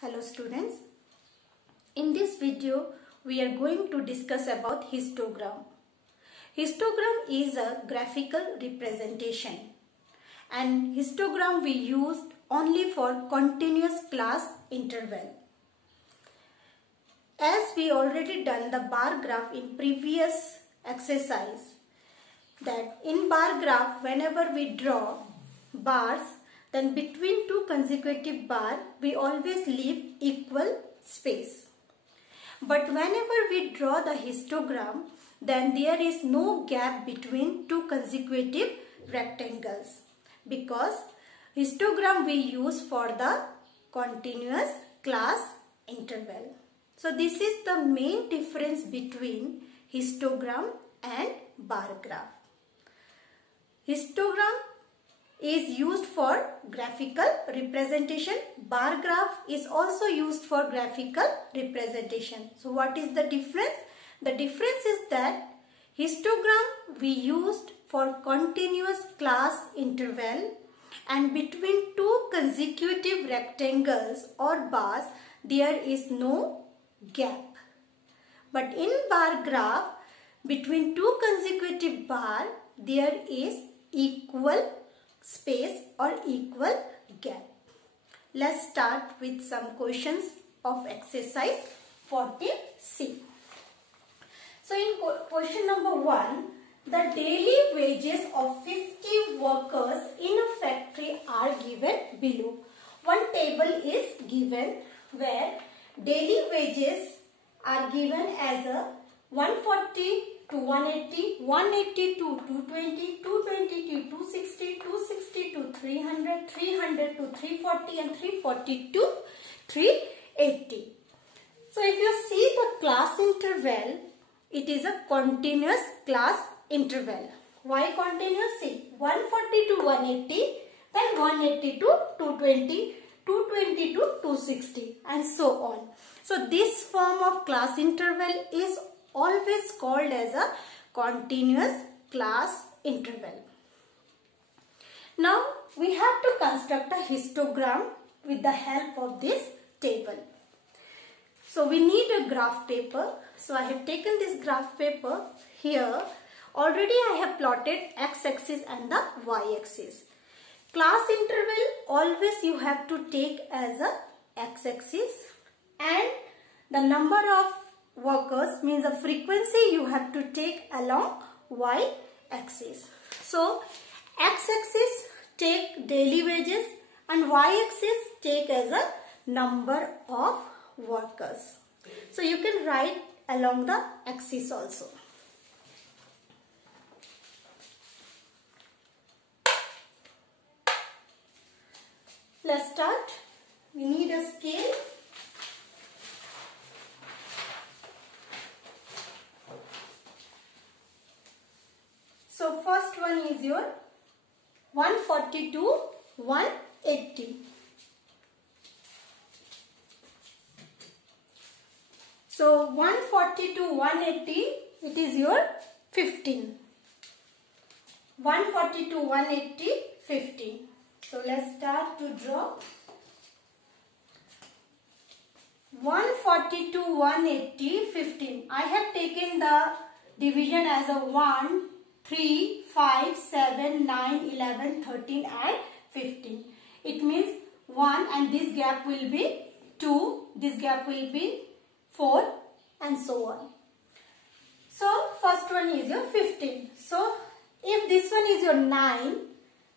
Hello students, in this video we are going to discuss about histogram. Histogram is a graphical representation and histogram we used only for continuous class interval. As we already done the bar graph in previous exercise, that in bar graph whenever we draw bars, then between two consecutive bars we always leave equal space. But whenever we draw the histogram, then there is no gap between two consecutive rectangles, because histogram we use for the continuous class interval. So this is the main difference between histogram and bar graph. Histogram is used for graphical representation. Bar graph is also used for graphical representation. So what is the difference? The difference is that histogram we used for continuous class interval, and between two consecutive rectangles or bars there is no gap. But in bar graph, between two consecutive bars there is equal space or equal gap. Let's start with some questions of exercise 40C. So in question number 1, the daily wages of 50 workers in a factory are given below. One table is given where daily wages are given as a 140 to 180, 180 to 220, 220 to 260, 260 to 300, 300 to 340 and 340 to 380. So if you see the class interval, it is a continuous class interval. Why continuous? See, 140 to 180, then 180 to 220, 220 to 260 and so on. So this form of class interval is always called as a continuous class interval. Now we have to construct a histogram with the help of this table. So we need a graph paper. So I have taken this graph paper here. Already I have plotted x-axis and the y-axis. Class interval always you have to take as a x-axis, and the number of workers means the frequency you have to take along y-axis. So x-axis take daily wages and y-axis take as a number of workers. So you can write along the axis also. Let's start. We need a scale. So first one is your 140 to 180. So 140 to 180, it is your 15. 140 to 180, 15. So let's start to draw. 140 to 180, 15. I have taken the division as a 1, 3, 5, 7, 9, 11, 13 and 15. It means 1 and this gap will be 2, this gap will be 4 and so on. So first one is your 15. So if this one is your 9,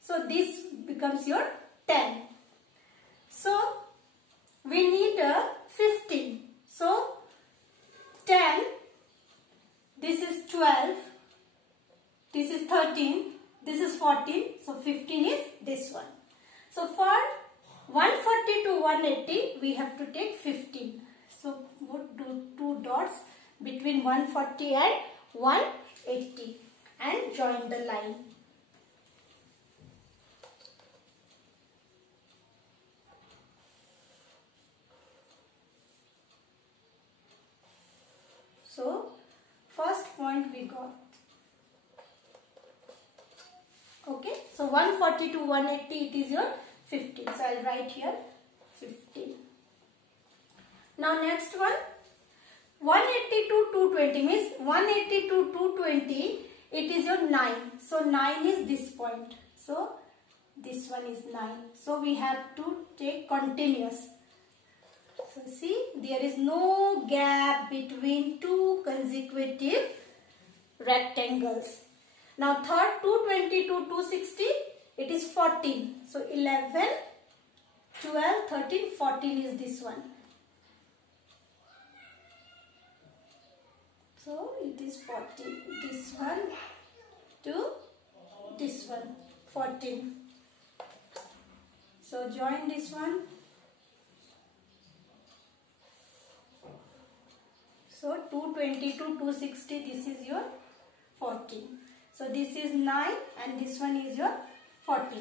so this becomes your 10. So we need a 15. So 10, this is 12, this is 13, this is 14, so 15 is this one. So for 140 to 180, we have to take 15. So put two dots between 140 and 180 and join the line. So first point we got. Okay, so 140 to 180 it is your 15. So I'll write here 15. Now next one, 180 to 220 means 180 to 220, it is your 9. So 9 is this point. So this one is 9. So we have to take continuous. So see, there is no gap between two consecutive rectangles. Now third, 220 to 260, it is 14. So 11, 12, 13, 14 is this one. So it is 14. This one to this one, 14. So join this one. So 220 to 260, this is your 14. So this is 9 and this one is your 40.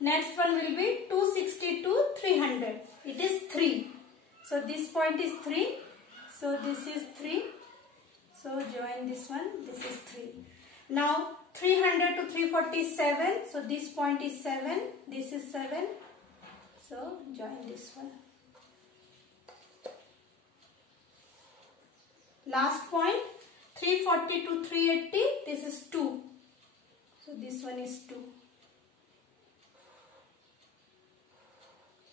Next one will be 260 to 300. It is 3. So this point is 3. So this is 3. So join this one. This is 3. Now 300 to 347. So this point is 7. This is 7. So join this one. Last point, 340 to 380. This is 2. So this one is 2.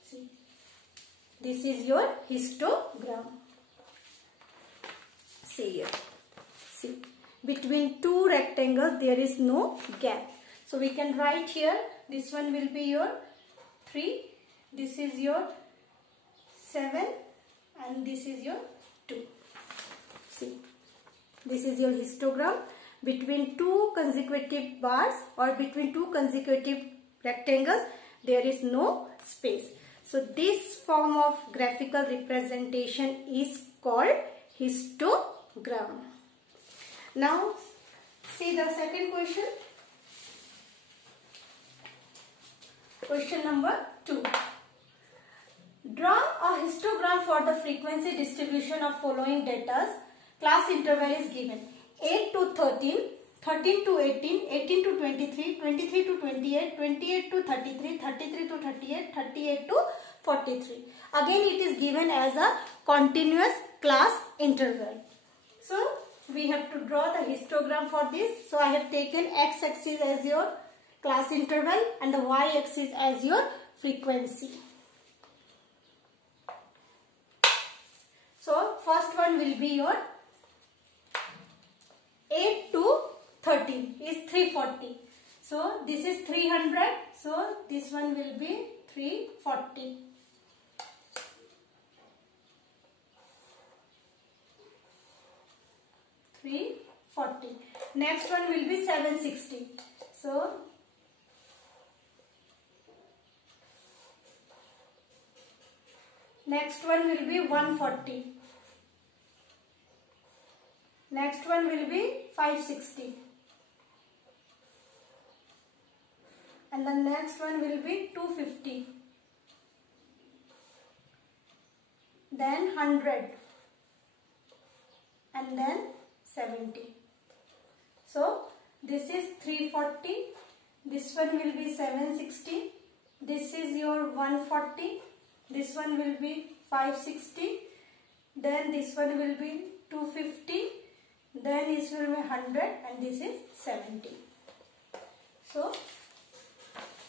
See, this is your histogram. See here. See, between two rectangles there is no gap. So we can write here, this one will be your 3. This is your 7 and this is your 2. See, this is your histogram. Between two consecutive bars or between two consecutive rectangles, there is no space. So this form of graphical representation is called histogram. Now see the second question. Question number 2. Draw a histogram for the frequency distribution of following data. Class interval is given 8 to 13, 13 to 18, 18 to 23, 23 to 28, 28 to 33, 33 to 38, 38 to 43. Again it is given as a continuous class interval. So we have to draw the histogram for this. So I have taken x-axis as your class interval and the y-axis as your frequency. So first one will be your 8 to 13 is 340. So this is 300. So this one will be 340. Next one will be 760. So next one will be 140. Next one will be 560. And the next one will be 250. Then 100. And then 70. So this is 340. This one will be 760. This is your 140. This one will be 560. Then this one will be 250. Then this will be 100 and this is 70. So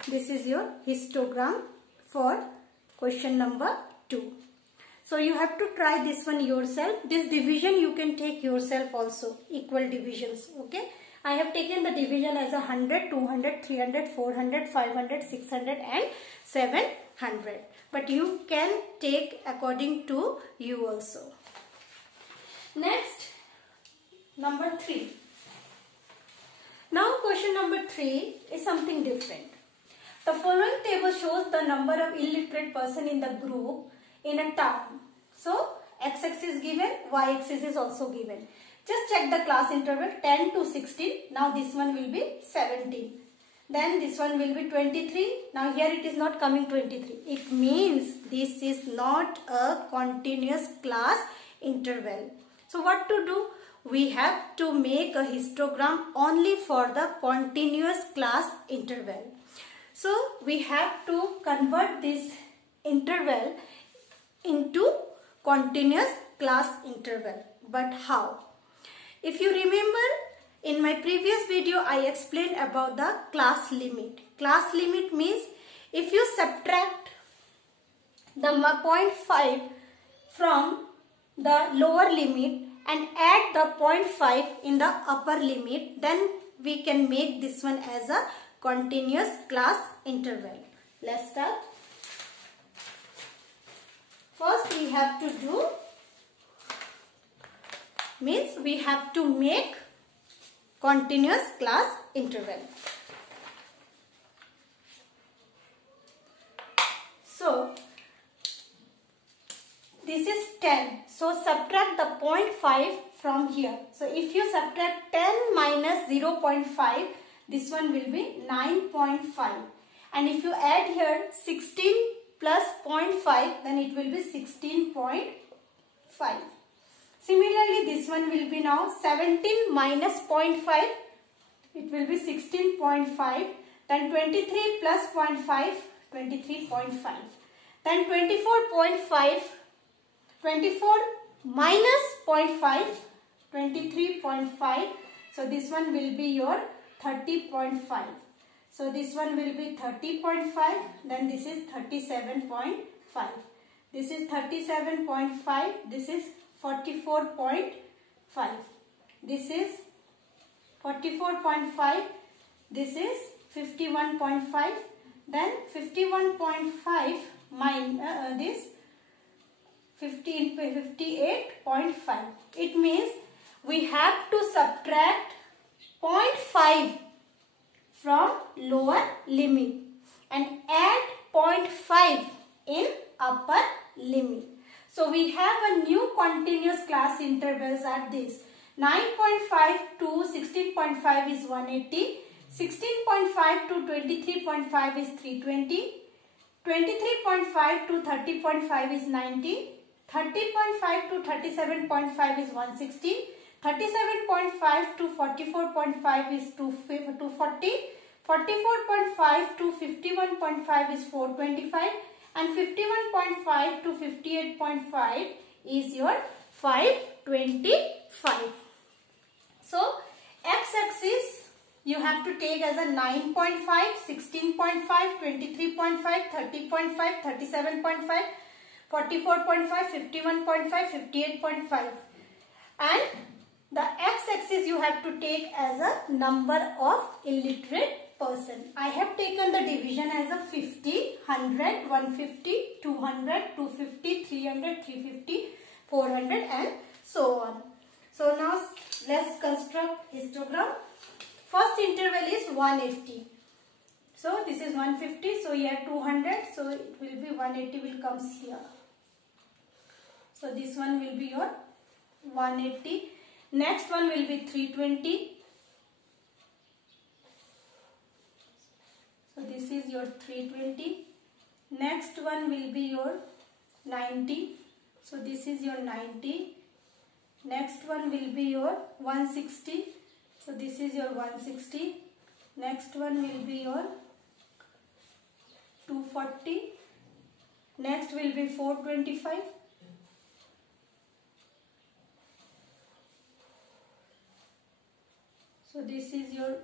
this is your histogram for question number 2. So you have to try this one yourself. This division you can take yourself also, equal divisions. Okay. I have taken the division as 100, 200, 300, 400, 500, 600 and 700. But you can take according to you also. Next, number 3. Now question number 3 is something different. The following table shows the number of illiterate person in the group in a town. So x-axis given, y-axis is also given. Just check the class interval 10 to 16. Now this one will be 17. Then this one will be 23. Now here it is not coming 23. It means this is not a continuous class interval. So what to do? We have to make a histogram only for the continuous class interval. So we have to convert this interval into continuous class interval. But how? If you remember, in my previous video I explained about the class limit. Class limit means if you subtract the 0.5 from the lower limit and add the 0.5 in the upper limit, then we can make this one as a continuous class interval. Let's start. First we have to do, means we have to make continuous class interval. So this is 10. So subtract the 0.5 from here. So if you subtract 10 minus 0.5, this one will be 9.5. And if you add here 16 plus 0.5, then it will be 16.5. Similarly, this one will be now 17 minus 0.5. It will be 16.5. Then 23 plus 0.5, 23.5. Then 24.5. 24 minus 0.5, 23.5. So this one will be your 30.5. So this one will be 30.5. Then this is 37.5. This is 37.5. This is 44.5. This is 44.5. This is 51.5. Then 51.5 minus this 58.5. It means we have to subtract 0.5 from lower limit and add 0.5 in upper limit. So we have a new continuous class intervals at this. 9.5 to 16.5 is 180. 16.5 to 23.5 is 320. 23.5 to 30.5 is 90. 30.5 to 37.5 is 160. 37.5 to 44.5 is 240. 44.5 to 51.5 is 425. And 51.5 to 58.5 is your 525. So x-axis you have to take as a 9.5, 16.5, 23.5, 30.5, 37.5, 44.5, 51.5, 58.5. And the x-axis you have to take as a number of illiterate person. I have taken the division as a 50, 100, 150, 200, 250, 300, 350, 400 and so on. So now let's construct histogram. First interval is 180. So this is 150. So here 200. So it will be 180 will comes here. So this one will be your 180. Next one will be 320. So this is your 320. Next one will be your 90. So this is your 90. Next one will be your 160. So this is your 160. Next one will be your 240. Next will be 425. So this is your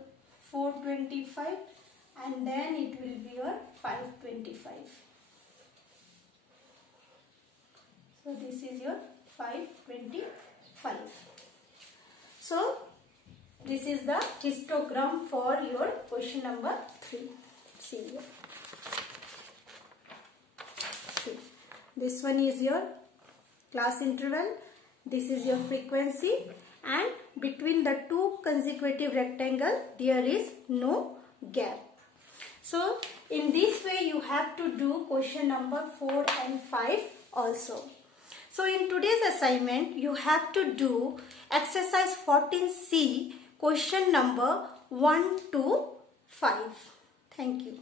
425 and then it will be your 525. So this is your 525. So this is the histogram for your question number 3. See here. See. This one is your class interval. This is your frequency, and between the two consecutive rectangle there is no gap. So in this way you have to do question number 4 and 5 also. So in today's assignment you have to do exercise 14C question number 1 to 5. Thank you.